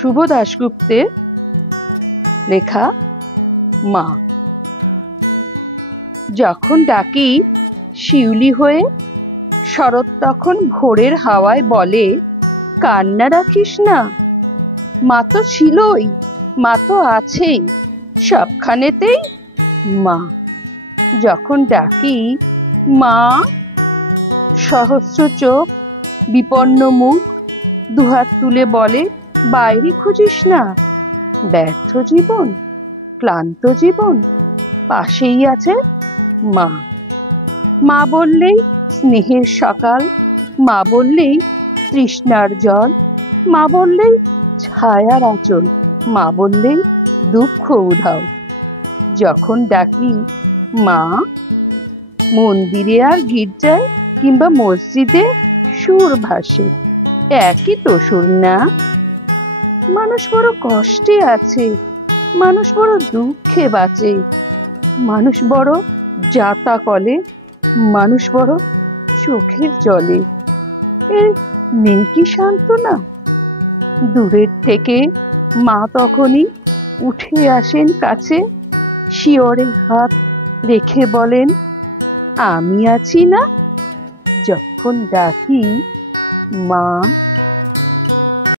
শুভ দাশগুপ্তের লেখা মা। যখন ডাকি শিউলি হয়ে, শরৎ তখন ভোরের হাওয়ায় বলে, কান্না রাখিস না, মা তো ছিলই, মা তো আছেই, সবখানেতেই মা। যখন ডাকি মা, সহস্র চোখ, বিপন্ন মুখ, দুহাত তুলে বলে, বাইরে খুঁজিস না, ব্যর্থ জীবন, ক্লান্ত জীবন, পাশেই আছে মা। মা বললেই স্নেহের সকাল, মা বললেই তৃষ্ণার জল, মা বললেই ছায়ার আঁচল, মা বললেই দুঃখ উধাও। যখন ডাকি মা, মন্দিরে আর গির্জায় কিংবা মসজিদে সুর ভাসে, একই তো সুর না? মানুষ বড় কষ্টে আছে, মানুষ বড় দুঃখে বাঁচে, মানুষ বড় যাতা কলে, মানুষ বড় চোখের জলে। এর নেই কি সান্ত্বনা? দূরের থেকে মা তখনই উঠে আসেন কাছে, শিয়রে হাত রেখে বলেন, আমি আছি না? যখন ডাকি মা।